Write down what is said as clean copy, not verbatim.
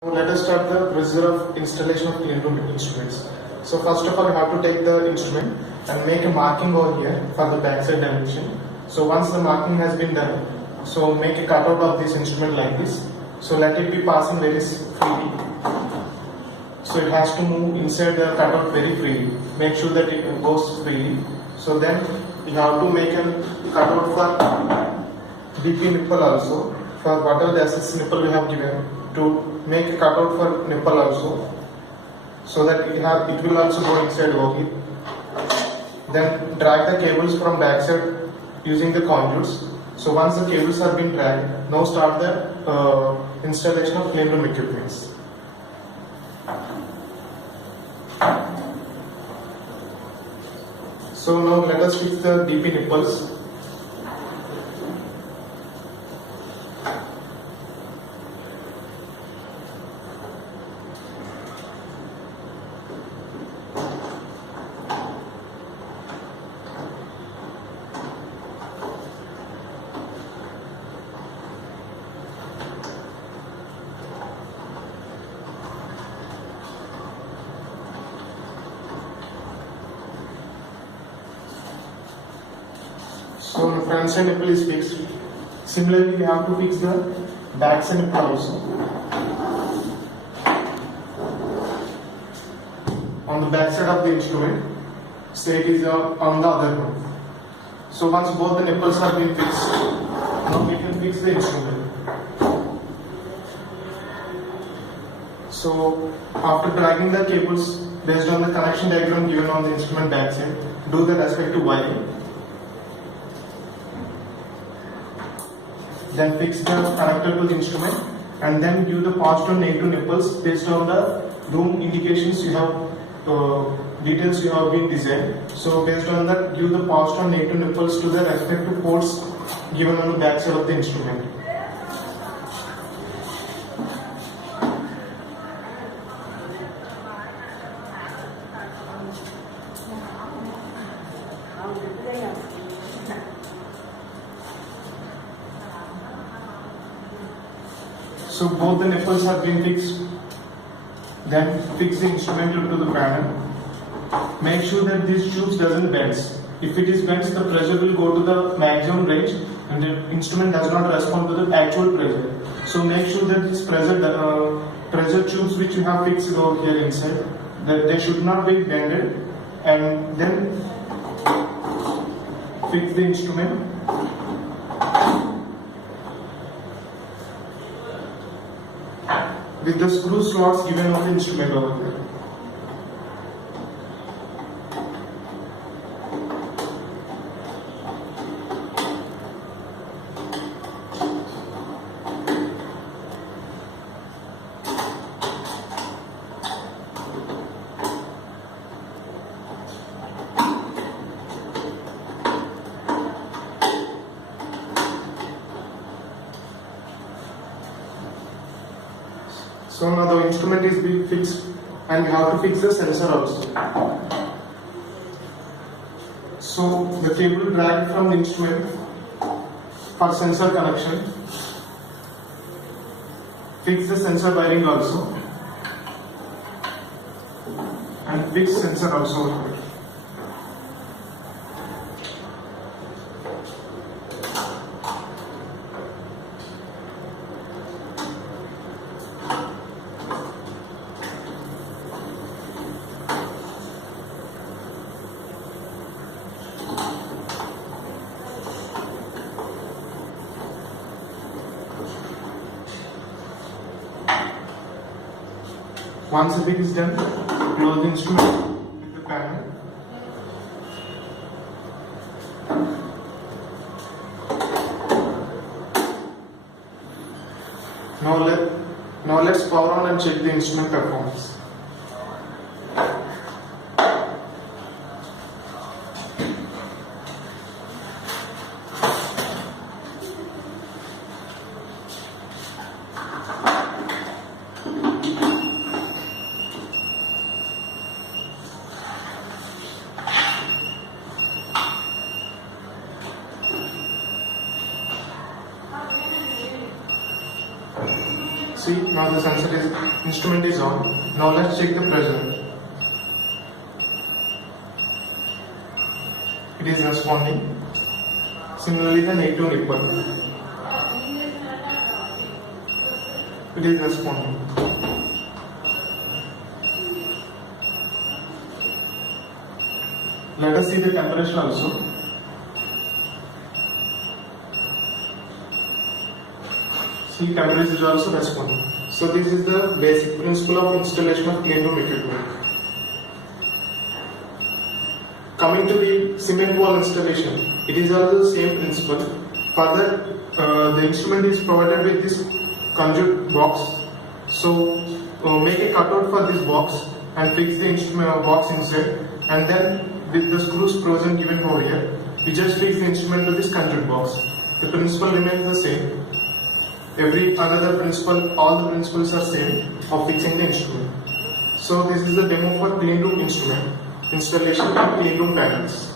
Let us start the procedure of installation of clean room instruments. So first of all, you have to take the instrument and make a marking over here for the backside dimension. So once the marking has been done, so make a cutout of this instrument like this. So let it be passing very freely. So it has to move inside the cutout very freely. Make sure that it goes freely. So then you have to make a cutout for DP nipple also, for whatever the SS nipple we have given, to make a cutout for nipple also, so that it will also go inside over here. Then drag the cables from backside using the conduits. So once the cables have been dragged, now start the installation of clean room equipments. So now let us fix the DP nipples. So the front side nipple is fixed. Similarly, we have to fix the back side nipple also. On the back side of the instrument, say it is on the other one. So once both the nipples have been fixed, now we can fix the instrument. So after dragging the cables based on the connection diagram given on the instrument backside, do the respective wiring. Then fix the connector to the instrument and then give the positive and negative nipples based on the room indications you have, details you have been designed. So based on that, give the positive and negative nipples to the respective ports given on the back side of the instrument. So both the nipples have been fixed. Then fix the instrument into the panel. Make sure that this tube doesn't bend. If it is bent, the pressure will go to the maximum range and the instrument does not respond to the actual pressure. So make sure that this pressure tubes which you have fixed over here inside, that they should not be bended, and then fix the instrument. With the screw slots given on the instrument over there. So now the instrument is being fixed and we have to fix the sensor also. So the cable dragged from the instrument for sensor connection. Fix the sensor wiring also and fix sensor also. Once the fix is done, close the instrument with the panel. Now let's power on and check the instrument performance. See, now the sensor instrument is on. Now let's check the pressure. It is responding. Similarly, the negative nipple. It is responding. Let us see the temperature also. See, temperature is also responding. So this is the basic principle of installation of clean room equipment. Coming to the cement wall installation, it is also the same principle. Further, the instrument is provided with this conduit box. So make a cutout for this box and fix the instrument box inside, and then with the screws present given over here, you just fix the instrument to this conduit box. The principle remains the same. All the principles are same of fixing the instrument. So this is the demo for clean room instrument installation of clean room panels.